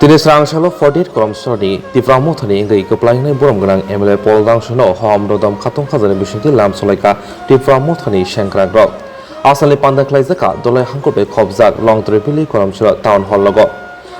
Tini serang salo 48 kolom sordi di pramuthani inggai keplainai borom genang MLA Paul Dangsono hom dodam khatung khazani bishinti lam solaika di pramuthani shankran rok asali pandang klaizaka dolai hangkobe khobjak long tripili kolom sura town hall logo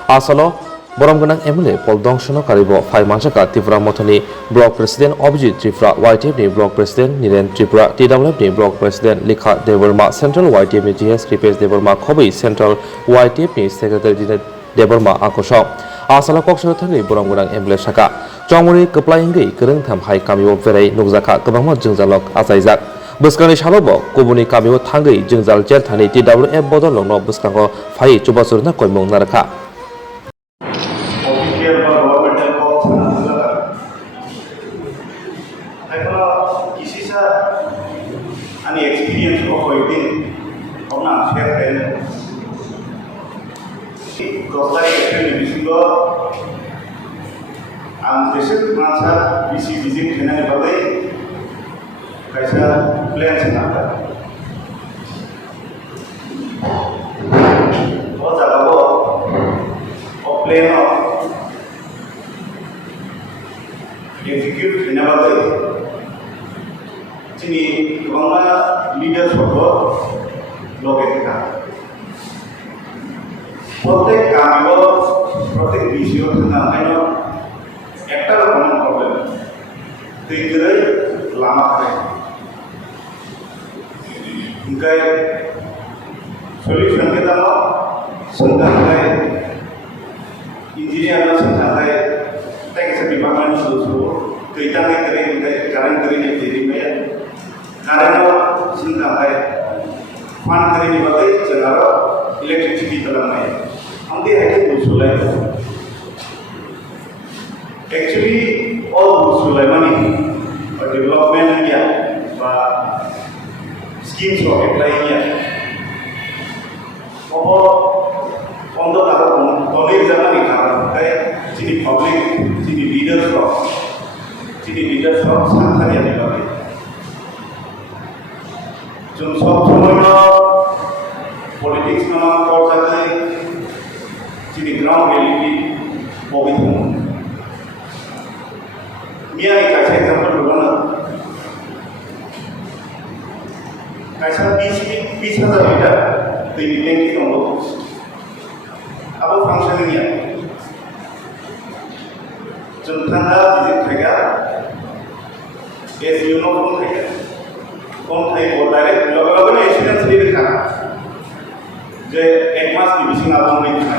asalo borom genang MLA Paul Dangsono karibo 5 mansaka Tripura Mothani block president Abhijit Tripura YTF ni block president Niren Tripura TWF ni block president Likha Devarma central YTF ni GS Kripesh Devarma khobai central YTF ni secretary Deborma Akosho asala koksho thani borong gunang emble saka chongmuri keplai ingei kereng tham hai kamio verai nukjaka kebangma jengjalok asaijak bwskangni salobo kubuni kamio thangai jengjal jel thani TWF bodol longno bwskango phai chubasurna koimong narakha Any experience of waiting of not share Gosari actually visible and recent masa visi visit kena dipakai kaisa plan senata oh jagawo oh plan of execute kena dipakai sini kemana leader sobo logika প্রত্যেক কামিও প্রত্যেক বিষয় থাকানো একটা common problem তৈরি লামা থাকে Inkai solution के दानो संधाय engineer ना संधाय तक से डिपार्टमेंट सुसु कईता के करे इनकाय कारण करे ने तेरी में कारण संधाय फंड करे नि बाते जगारो इलेक्ट्रिसिटी तलांगाय हमदे है कि बुसुलाय एक्चुअली all बुसुलाय माने डेवलपमेंट किया बा स्कीम्स को अप्लाई किया और on the other hand knowledge जगह निकाल है जिनी पब्लिक जिनी लीडर्स को संस्थान या निकाले जो सब समय politics में हम कर सकते हैं जिन्हें ground reality बहुत ही मियाँ एक ऐसा example होगा ना ऐसा 20,000 लीटर तो ये टैंकी तो हम लोग अब वो फंक्शन नहीं है जनता विजिट करेगा ऐसे यूनो कौन खाएगा वो डायरेक्ट लोगों ने एक्सपीरियंस ले रखा जे एक मास की बिसिंग आदम नहीं था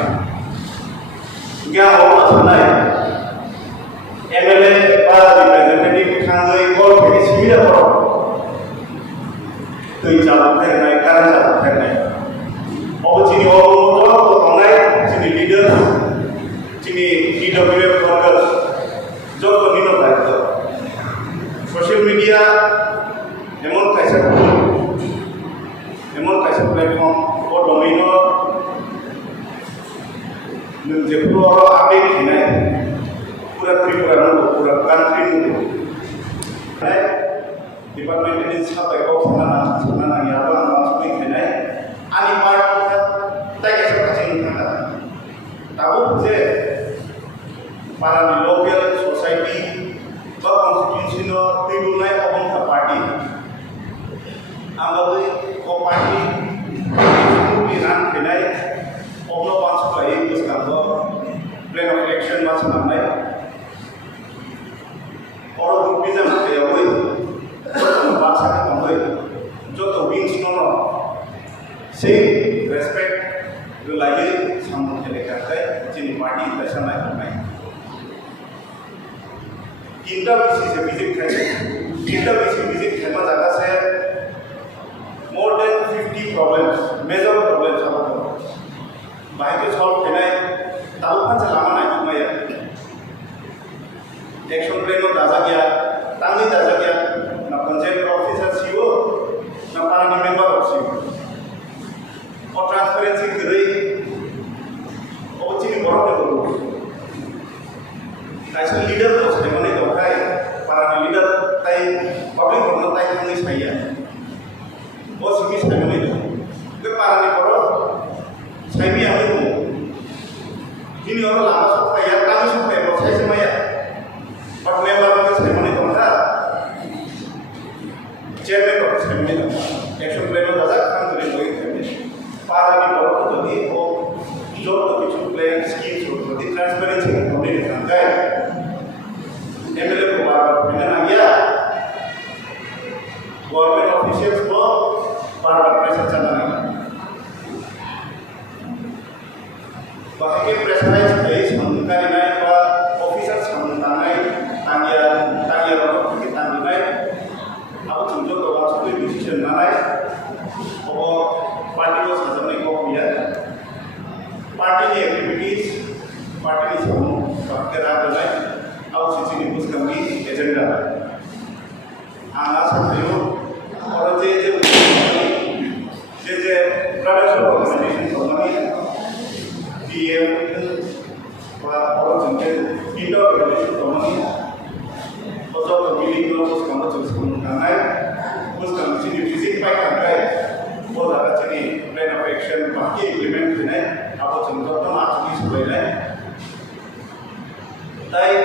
क्या होना सुना है एमएलए पर रिप्रेजेंटेटिव खाने को फिर सीमित करो तो ये चालू करना है कारण चालू करना है और जिन्हें और तो होना जिन्हें लीडर जिन्हें TWF वर्कर्स जो तो नहीं होता है सोशल मीडिया एमोन कैसे प्लेटफॉर्म और डोमिनो नंजेपुर और अपडेट है पूरा त्रिपुरा में पूरा कंट्री में है डिपार्टमेंट ने सब एक सुना यहाँ पर हम है आनी पार्ट तय कैसे कचिंग था तब मुझे पारा लोकल सोसाइटी बा कॉन्स्टिट्यूशन और त्रिपुरा ओपन का पार्टी आंगवे को पार्टी रान खेलाय अब्लो पांच पाई बसकांगो प्लेन ऑफ इलेक्शन मास नामनाय और ग्रुपिजम यावै बासा कंगै जो तो विंग्स नो से रेस्पेक्ट जो लागे सामने खेले करते जिन पार्टी दशा में करना तीनटा विषय से विजिट करें तीनटा विषय विजिट करना जगह से more than 50 problems, major problems are बाहर के सॉल्व करना है तालुका चलाना नहीं तुम्हें यार एक्शन प्लान में दाजा किया तांगी दाजा किया ना पंचायत ऑफिसर सीओ ना पार्टी मेंबर ऑफ सीओ और ट्रांसपेरेंसी करें और चीज़ बहुत है तो ऐसे लीडर तो उसने मने तो काय पार्टी लीडर ताई पब्लिक को ताई नहीं चाहिए वो सिमी समय में तो पारा नहीं पड़ो समय भी हमें तो ini जोंनि और लामा सफाया तानि सफाया बसायसे माया बट मेम्बार के साइमने दंखा चेयरमैन को साइमने दंखा एक्शन प्लान में दादा काम करे कोई साइमने पारानि बरो को जदि ओ जो तो किछु प्लान स्कीम जो जदि ट्रांसपेरेंसी होने थांगाय एमएलए को बार बिना ना गया गवर्नमेंट ऑफिशियल्स को बार-बार प्रेशर चलाना बाकी प्रेशराइज है संघकारी नाय बा ऑफिसर संघनाय तांगिया और की तांगिनाय अब चुनजो तो वास कोई डिसीजन नाय और पार्टी को साजने को किया पार्टी की एक्टिविटीज पार्टी की समूह बाकी रात में अब सीसीटीवी पुष्ट करनी एजेंडा आना साथीओ और जे प्राइवेट ऑर्गेनाइजेशन होनी पीएम और जिनके इंडोर ऑर्गेनाइजेशन होनी और जो बिल्डिंग को उस काम को करना है उस काम से विजिट पाई करना है वो ज़्यादा चीज़ प्लान ऑफ एक्शन बाकी इम्प्लीमेंट करना है अब वो चंद्र तो मार्च 20 हो गए हैं ताई